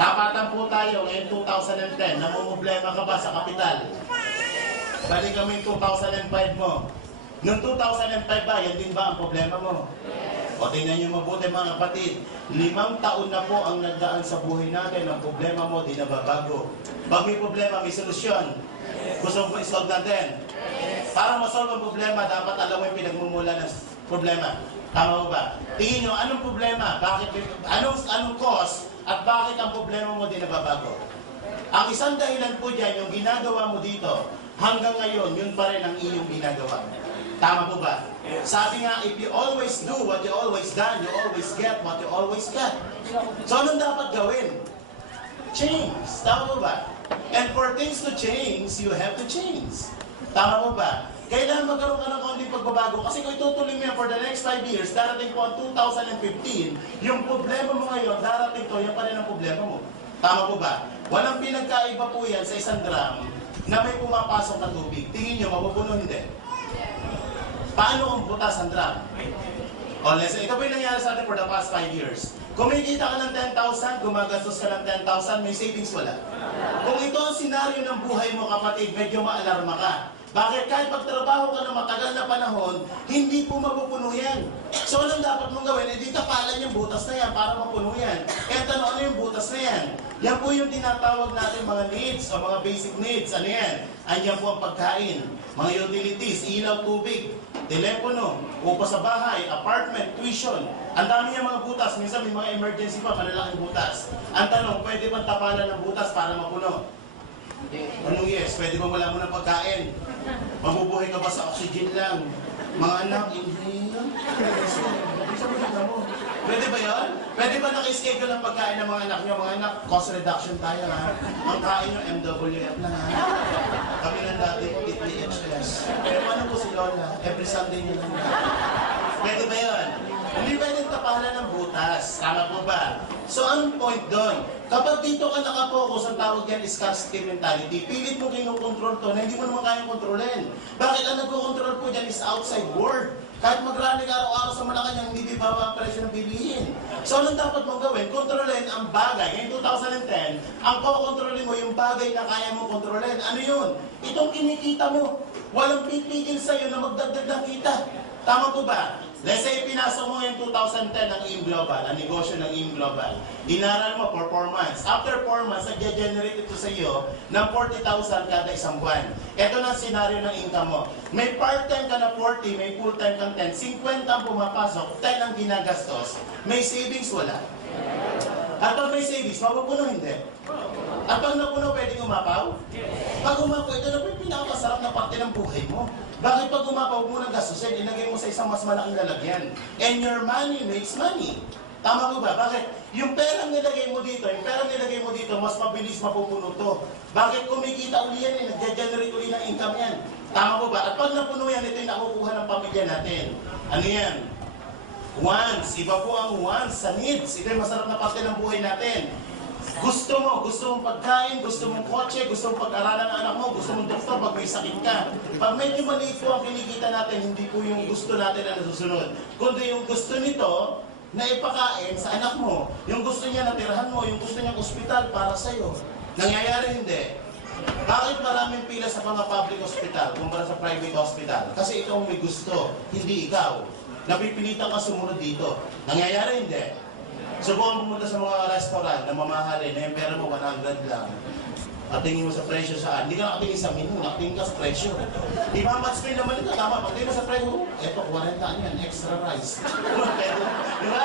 Tapatan po tayo ngayon 2010, namumblema ka ba sa kapital? Balik kami 2005 mo. Noong 2005 ba, yan din ba ang problema mo? O tingnan niyo mabuti mga kapatid, limang taon na po ang nagdaan sa buhay natin, ang problema mo di nababago. Pag may problema, may solusyon. Gusto mo isolve natin? Para masolve ang problema, dapat alam mo yung pinagmumula ng problema. Tama mo ba? Tingin nyo, anong problema? Bakit, anong, anong cause? At bakit ang problema mo di nababago? Ang isang dahilan po dyan, yung ginagawa mo dito, hanggang ngayon, yun pa rin ang iyong ginagawa. Tama po ba? Sabi nga, if you always do what you always done, you always get what you always get. So, anong dapat gawin? Change. Tama po ba? And for things to change, you have to change. Tama po ba? Kailangan magkaroon ka ng konting pagbabago kasi kung itutuloy mo yan for the next 5 years, darating po ang 2015, yung problema mo ngayon, darating to, yan pa rin ang problema mo. Tama po ba? Walang pinagkaiba po yan sa isang drum na may pumapasok na tubig. Tingin nyo, mapupuno hindi. Paano ang butas ang drum? O, listen, ito po yung nangyari sa atin for the past 5 years. Kumikita ka ng 10,000, gumagastos ka ng 10,000, may savings wala. Kung ito ang senaryo ng buhay mo, kapatid, medyo maalarma ka. Bakit? Kahit pagtrabaho ka ng matagal na panahon, hindi po mapupuno yan. So, anong dapat mong gawin? Eh, di tapalan yung butas na yan para mapuno yan. Eh, tanong, ano yung butas na yan? Yan po yung tinatawag natin mga needs o mga basic needs. Ano yan? Anyan po ang pagkain, mga utilities, ilaw, tubig, telepono, upo sa bahay, apartment, tuition. Ang dami niya mga butas. Minsan may mga emergency pa, malalaking butas. Ang tanong, pwede bang tapalan ng butas para mapuno? Anong yes? Pwede ba wala mo ng pagkain? Mabubuhay ka ba sa oxygen lang? Mga anak, inhale. Pwede ba yun? Pwede ba naka-schedule ang pagkain ng mga anak nyo? Mga anak, cost reduction tayo ha. Ang kain nyo, MWF lang ha. Kami lang dati, PTHS. Pero ano po si Lola? Every Sunday nyo lang. Pwede ba yun? Hindi pwedeng tapalan ng butas. Tama po ba? So, ang point doon, kapag dito ka nakapokus, ang tawag yan is scarcity mentality, pilit mo kinukontrol to na hindi mo naman kayang kontrolin. Bakit ang nagkocontrol po dyan is outside world? Kahit magranig araw-araw sa Malacanang, hindi bibaba ang presyo ng bilihin. So, anong dapat mong gawin? Kontrolin ang bagay. Ngayon 2010, ang kukontrolin mo yung bagay na kaya mong kontrolin. Ano yun? Itong kinikita mo. Walang pipigil sa'yo na magdagdag ng kita. Tama po ba? Let's say, pinasok mo yung 2010 ng IM Global, ang negosyo ng IM Global. Inaral mo for 4 months. After 4 months, nag-generate ito sa iyo ng 40,000 kada isang buwan. Ito na ang senaryo ng income mo. May part-time ka na 40, may full-time kang 10. 50 ang pumapasok, 10 ang ginagastos. May savings, wala. At pag may savings, mapupuno hindi. At pag napuno, pwedeng umapaw? Pag umapaw, ito na po yung pinakamasarap na parte ng buhay mo. Bakit pag umapaw mo ng gastusin, ilagay mo sa isang mas malaking lalagyan? And your money makes money. Tama po ba? Bakit? Yung perang nilagay mo dito, yung perang nilagay mo dito, mas mabilis mapupuno to. Bakit kumikita uli yan eh? Nagge-generate uli ng income yan. Tama po ba? At pag napuno yan, ito yung nakukuha ng pamilya natin. Ano yan? Wants. Iba po ang wants sa needs. Ito yung masarap na parte ng buhay natin. Gusto mo, gusto mong pagkain, gusto mong kotse, gusto mong pag-aralan ng anak mo, gusto mong doktor pag may sakit ka. Pag medyo maliit po ang kinikita natin, hindi po yung gusto natin na nasusunod. Kundi yung gusto nito, na ipakain sa anak mo. Yung gusto niya na tirahan mo, yung gusto niya ospital para sa'yo. Nangyayari hindi. Bakit maraming pila sa mga public hospital kumpara sa private hospital? Kasi ikaw may gusto, hindi ikaw. Napipilitan ka sumunod dito. Nangyayari hindi. Subukan pumunta sa mga restaurant na mamahalin na yung pera mo 100 lang. At tingin mo sa presyo saan? Hindi ka nakatingin sa menu, nakatingin ka sa presyo. Di ba match pay naman ito? Tama, pag mo sa presyo, eto, 40 yan, extra rice. Di ba?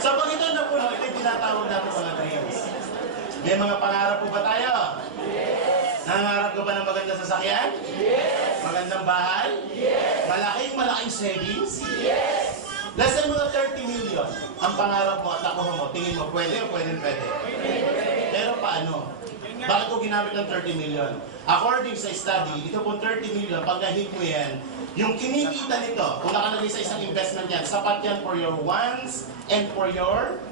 So pag ito na po, ito yung tinatawag natin mga dreams. May mga pangarap po ba tayo? Yes! Nangarap ka ba ng magandang sasakyan? Yes! Magandang bahay? Yes! Malaking malaking savings? Yes! Less than mga 30 million ang pangarap mo at nakuha mo. Tingin mo, pwede o pwede pwede? Pero paano? Bakit ko ginamit ng 30 million? According sa study, ito po 30 million, pag na-hit mo yan, yung kinikita nito, kung nakalagay sa isang investment yan, sapat yan for your wants and for your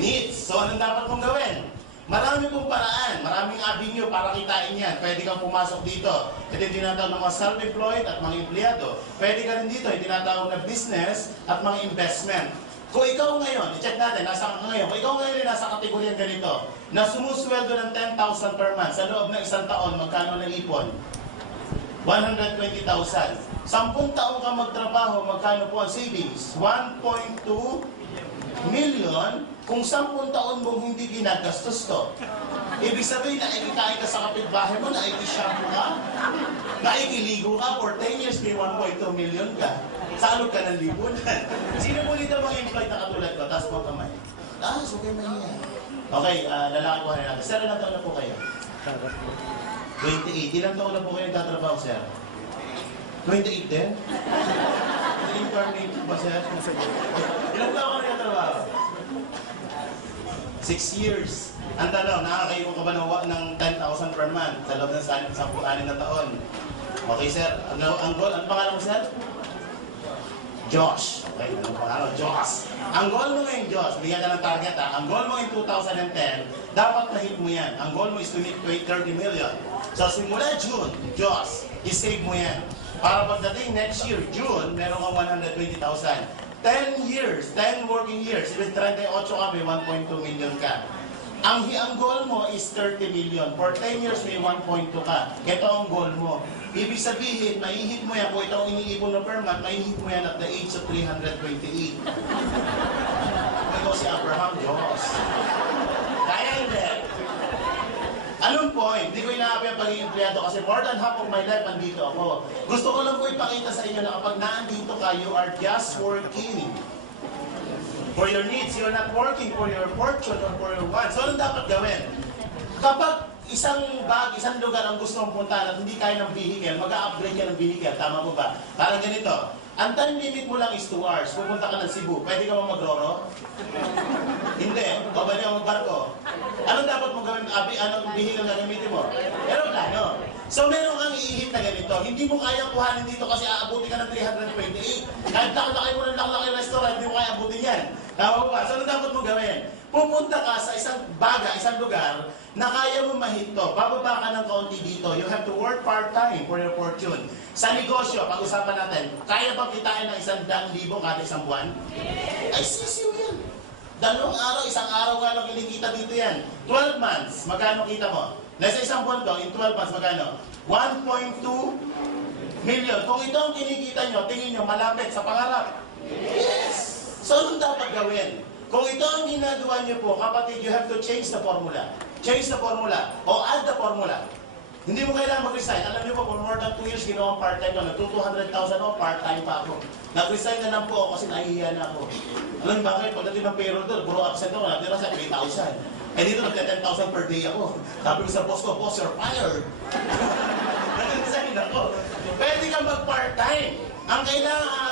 needs. So, anong dapat mong gawin? Marami pong paraan, maraming avenue para kitain yan. Pwede kang pumasok dito. Ito yung tinatawag ng mga self-employed at mga empleyado. Pwede ka rin dito, yung tinatawag na business at mga investment. Kung ikaw ngayon, i-check natin, nasa ngayon, kung ikaw ngayon ay nasa kategoryang ganito, na sumusweldo ng 10,000 per month sa loob ng isang taon, magkano ng ipon? 120,000. Sampung taong ka magtrabaho, magkano po ang savings? 1.2 million kung sampung taon mong hindi ginagastos to. Ibig sabihin na ikikain ka sa kapitbahay mo, na ikishampoo ka, na ikiligo ka, for 10 years may 1.2 million ka. Salog ka ng lipunan. Sino po dito mga employed na katulad ko? Taas mo kamay. Ah, so kayo mahiya. Okay, ah, lalaki po na natin. Sir, ilang taon na po kayo? 28. Ilang taon na po kayo nagtatrabaho, sir? 28 din? Reincarnate ba, sir? Ilang taon ka nagtatrabaho? Six years. Ang tanong, nakakayo ka ba ng, wa- ng 10,000 per month sa loob ng 10 na taon? Okay, sir. Ang, ang goal, ang pangalan mo, sir? Josh. Okay, ano pangalan? Josh. Ang goal mo ngayon, Josh, bigyan ka ng target ha. Ang goal mo in 2010, dapat na-hit mo yan. Ang goal mo is to hit 30 million. So simula June, Josh, i-save mo yan. Para pagdating next year, June, meron kang 120,000. 10 years, 10 working years, ibig 38 ka, may 1.2 million ka. Ang, ang goal mo is 30 million. For 10 years, may 1.2 ka. Ito ang goal mo. Ibig sabihin, maihit mo yan, kung ito ang iniipon ng per maihit mo yan at the age of 328. Ito si Abraham Diyos. Anong point? Hindi ko inaapi ang pagiging empleyado kasi more than half of my life andito ako. Gusto ko lang po ipakita sa inyo na kapag naandito ka, you are just working for your needs. You're not working for your fortune or for your wants. So, anong dapat gawin? Kapag isang bag, isang lugar ang gusto mong puntahan at hindi kaya ng vehicle, mag-upgrade ka ng vehicle. Tama po ba? Parang ganito. Ang time limit mo lang is 2 hours. Pupunta ka ng Cebu. Pwede ka ba magroro? Hindi. O pwede ka magbarko? Anong dapat mo gawin? Abi, anong vehicle na gamitin mo? Aeroplano. So meron kang iihit na ganito. Hindi mo kaya kuhanin dito kasi aabuti ka ng 328. Kahit laki mo ng laki restaurant, hindi mo kaya abutin yan. Tama ba? So ano dapat mo gawin? Pupunta ka sa isang baga, isang lugar na kaya mo mahito. Bababa ka ng kaunti dito. You have to work part-time for your fortune. Sa negosyo, pag-usapan natin, kaya bang kitain ng isang daang libo kada isang buwan? Ay, sisiw yan. Dalawang araw, isang araw nga lang kinikita dito yan. 12 months, magkano kita mo? Nasa isang buwan to, in 12 months, magkano? 1.2 million. Kung ito ang kinikita nyo, tingin nyo, malapit sa pangarap. Yes! So, anong dapat gawin? Kung ito ang ginagawa nyo po, kapatid, you have to change the formula. Change the formula. O add the formula. Hindi mo kailangan mag-resign. Alam niyo po, for more than 2 years, ginawa part-time ko. Nagto 200,000 ako, part-time pa ako. Nag-resign na lang po ako kasi nahihiya na ako. Alam niyo bakit? Pagdating ng payroll doon, puro absent ako. Natira sa 3,000. Eh dito, nagka-10,000 per day ako. Sabi ko sa boss ko, boss, you're fired. Nag-resign ako. Pwede kang mag-part-time. Ang kailangan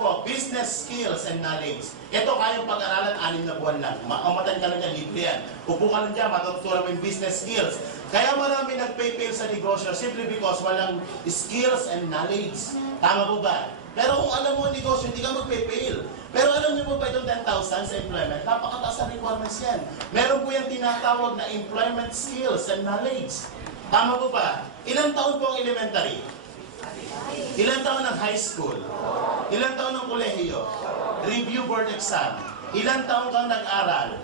po, business skills and knowledge. Ito kayang pag-aralan, anim na buwan lang. Makamatan ka lang yan, libre yan. Upo ka lang dyan, matutunan mo yung business skills. Kaya marami nag-pay-fail sa negosyo simply because walang skills and knowledge. Tama po ba? Pero kung alam mo ang negosyo, hindi ka mag-pay-fail. Pero alam niyo po ba itong 10,000 sa employment? Napakataas ang requirements yan. Meron po yung tinatawag na employment skills and knowledge. Tama po ba? Ilang taon po ang elementary? Ilang taon ng high school? Ilang taon ng kolehiyo? Review board exam? Ilang taon kang nag-aral?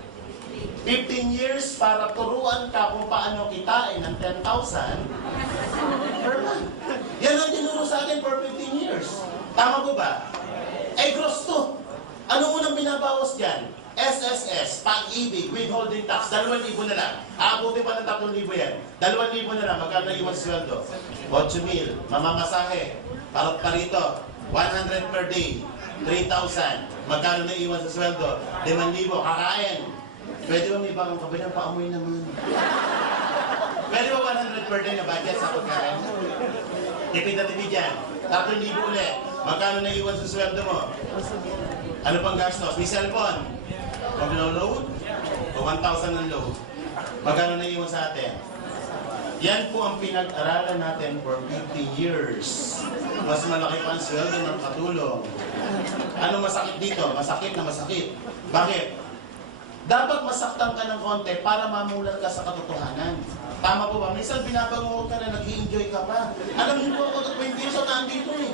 15 years para turuan ka kung paano kitain ng 10,000 per month. Yan ang tinuro sa akin for 15 years. Tama po ba? Eh, gross to. Ano unang binabawas dyan? SSS, pag-ibig, withholding tax, 2,000 na lang. Aabutin pa ng 3,000 yan. 2,000 na lang, magkano iwan sweldo? 8,000, mamamasahe, parot pa rito, 100 per day, 3,000. Magkano na iwan sa sweldo? 5,000, kakain. Pwede ba may bagong kabilang paamoy naman? Pwede ba 100 per day na budget sa pagkain? Tipid na tipid yan. 3,000 ulit. Magkano na iwan sa sweldo mo? Ano pang gastos? May cellphone. Pag load o 1,000 ang load. Magkano na iwan sa atin? Yan po ang pinag-aralan natin for 50 years. Mas malaki pa ang sweldo ng katulong. Ano masakit dito? Masakit na masakit. Bakit? Dapat masaktan ka ng konti para mamulat ka sa katotohanan. Tama po ba? Minsan binabangungot ka na nag enjoy ka pa. Alam niyo po ako, 20 years ako nandito eh.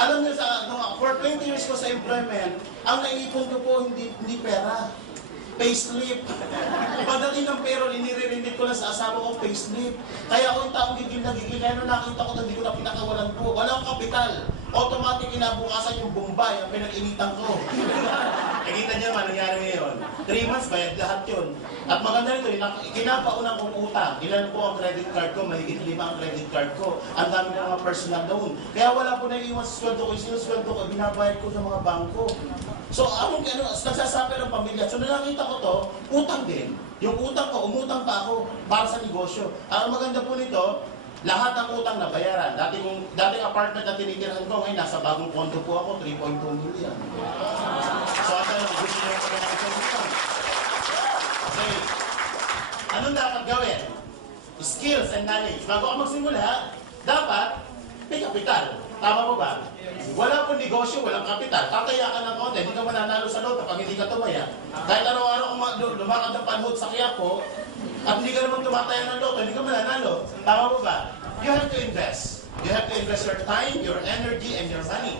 Alam niyo sa ano, for 20 years ko sa employment, ang naipon ko po hindi hindi pera. Payslip. Pagdating ng payroll, inire-remit ko lang sa asawa ko payslip. Kaya ako yung taong gigil na gigil. Kaya nung nakita ko, hindi ko na pinakawalan po. Wala akong kapital. Automatic kinabukasan yung Bombay, ang pinag-initan ko. Nakita niyo naman, nangyari ngayon. Three months, bayad lahat yun. At maganda nito, kinapaunang kong utang. Ilan po ang credit card ko? Mahigit lima ang credit card ko. Ang dami ng mga personal loan. Kaya wala po naiiwan sa sweldo ko. Sinusweldo ko, binabayad ko sa mga bangko. So, anong ano, nagsasabi ng pamilya. So, nakita ko to, utang din. Yung utang ko, umutang pa ako para sa negosyo. Ang maganda po nito, lahat ng utang na bayaran. Dati kong, dating apartment na tinitirhan ko, ngayon nasa bagong kondo po ako, 3.2 million. Ko na ito Okay. Anong dapat gawin? Skills and knowledge. Bago ka magsimula, dapat may kapital. Tama po ba? Wala po negosyo, walang kapital. Tataya ka ng konti, hindi ka mananalo sa loto pag hindi ka tumaya. Kahit araw-araw kung ma- lumakad ng panhod sa Quiapo, at hindi ka naman tumataya ng loto, hindi ka mananalo. Tama po ba? You have to invest. You have to invest your time, your energy, and your money.